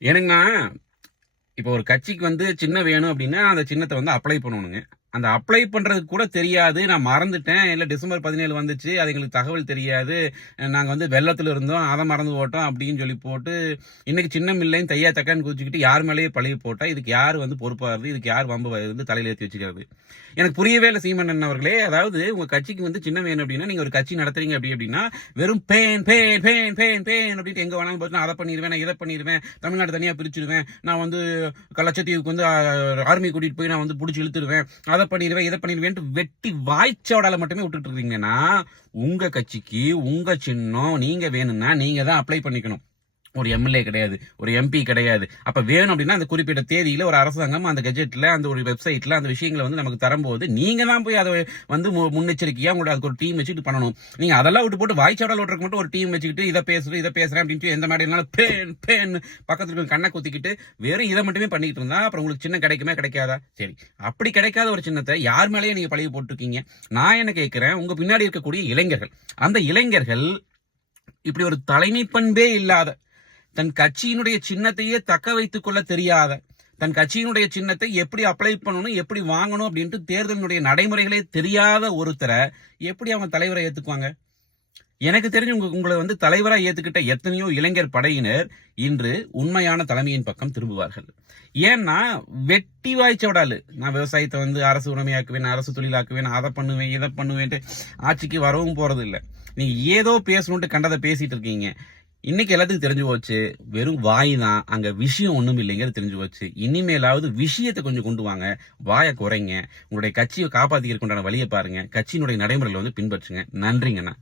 ஏனுங்கன்னா இப்போ ஒரு கட்சிக்கு வந்து சின்ன வேணும் அப்படின்னா அந்த சின்னத்தை வந்து அப்ளை பண்ணணுங்க. அந்த அப்ளை பண்ணுறது கூட தெரியாது. நான் மறந்துட்டேன். இல்லை டிசம்பர் பதினேழு வந்துச்சு. அது எங்களுக்கு தகவல் தெரியாது. நாங்கள் வந்து வெள்ளத்தில் இருந்தோம். அதை மறந்து போட்டோம் அப்படின்னு சொல்லி போட்டு இன்றைக்கி சின்னம் இல்லைன்னு தையா தக்கான்னு குதிச்சுக்கிட்டு யார் மேலேயே பழகி போட்டால் இதுக்கு யார் வந்து பொறுப்பாகிறது? இதுக்கு யார் வம்பு வந்து தலையில் ஏற்றி வச்சுக்கிறது? எனக்கு புரியவே இல்லை சீமன் அவர்களே. அதாவது உங்கள் கட்சிக்கு வந்து சின்ன வேணும் அப்படின்னா நீங்கள் ஒரு கட்சி நடத்துறீங்க அப்படி அப்படின்னா வெறும் பேன் பேன் பேன் பேன் பேன் அப்படின்ட்டு எங்கே வேணாலும் போட்டு நான் அதை பண்ணிடுவேன் நான் இதை பண்ணிடுவேன் தமிழ்நாடு தனியாக பிரிச்சிடுவேன். நான் வந்து கள்ளச்சத்தீவுக்கு வந்து ஆர்மி கூட்டிகிட்டு போய் நான் வந்து பிடிச்சி இழுத்துருவேன். அதை பண்ணிடுவேன் இதை பண்ணிடுவேன்ட்டு வெட்டி வாய்ச்சோடால மட்டுமே விட்டுட்டு இருக்கீங்கன்னா உங்க கட்சிக்கு உங்க சின்னம் நீங்க வேணும்னா நீங்க தான் அப்ளை பண்ணிக்கணும். ஒரு எம்எல்ஏ கிடையாது ஒரு எம்பி கிடையாது. அப்ப வேணும் அப்படின்னா அந்த குறிப்பிட்ட தேதியில ஒரு அரசாங்கம் அந்த கெஜெட்ல அந்த ஒரு வெப்சைட்ல அந்த விஷயங்களை வந்து நமக்கு தரும்போது நீங்க தான் போய் அதை வந்து மு- முன்னெச்சரிக்கையா உங்களோட அதுக்கு ஒரு டீம் வச்சுட்டு பண்ணணும். நீங்க அதெல்லாம் விட்டு போட்டு வாய்ச்சாடல் ஓட்டுறதுக்கு மட்டும் ஒரு டீம் வச்சுக்கிட்டு இதை பேசுறேன் இதை பேசுறேன் அப்படின்ட்டு எந்த மாதிரி பேன் பேன் பக்கத்துல கண்ணை குத்திக்கிட்டு வெறும் இதை மட்டுமே பண்ணிக்கிட்டு இருந்தா அப்புறம் உங்களுக்கு சின்ன கிடைக்குமே கிடைக்காதா? சரி. அப்படி கிடைக்காத ஒரு சின்னத்தை யார் மேலேயே நீங்க பழகி போட்டிருக்கீங்க? நான் என்ன கேட்கிறேன் உங்க பின்னாடி இருக்கக்கூடிய இளைஞர்கள். அந்த இளைஞர்கள் இப்படி ஒரு தலைமை பண்பே இல்லாத தன் கட்சியினுடைய சின்னத்தையே தக்க வைத்துக் கொள்ள தெரியாத தன் கட்சியினுடைய சின்னத்தை எப்படி அப்ளை பண்ணணும் எப்படி வாங்கணும் அப்படின்ட்டு தேர்தலினுடைய நடைமுறைகளே தெரியாத ஒருத்தரை எப்படி அவங்க தலைவரை ஏத்துக்குவாங்க? எனக்கு தெரிஞ்சு உங்க உங்களை வந்து தலைவராக ஏத்துக்கிட்ட எத்தனையோ இளைஞர் படையினர் இன்று உண்மையான தலைமையின் பக்கம் திரும்புவார்கள். ஏன்னா வெட்டி வாய்ச்சோடாலு நான் விவசாயத்தை வந்து அரசு உரிமையாக்குவேன் அரசு தொழிலாக்குவேன் அதை பண்ணுவேன் இதை பண்ணுவேன்ட்டு ஆட்சிக்கு வரவும் போறது இல்லை நீங்க ஏதோ பேசணும்ட்டு கண்டதை பேசிட்டு இருக்கீங்க. இன்னைக்கு எல்லாத்துக்கும் தெரிஞ்சு போச்சு வெறும் வாய் தான் அங்க விஷயம் ஒண்ணும் இல்லைங்கிறது தெரிஞ்சு போச்சு. இனிமேலாவது விஷயத்தை கொஞ்சம் கொண்டு வாங்க வாயை குறைங்க உங்களுடைய கட்சியை காப்பாத்திக்கிறதுக்குண்டான வழியை பாருங்க கட்சியினுடைய நடைமுறையில் வந்து பின்பற்றுங்க. நன்றிங்கண்ணா.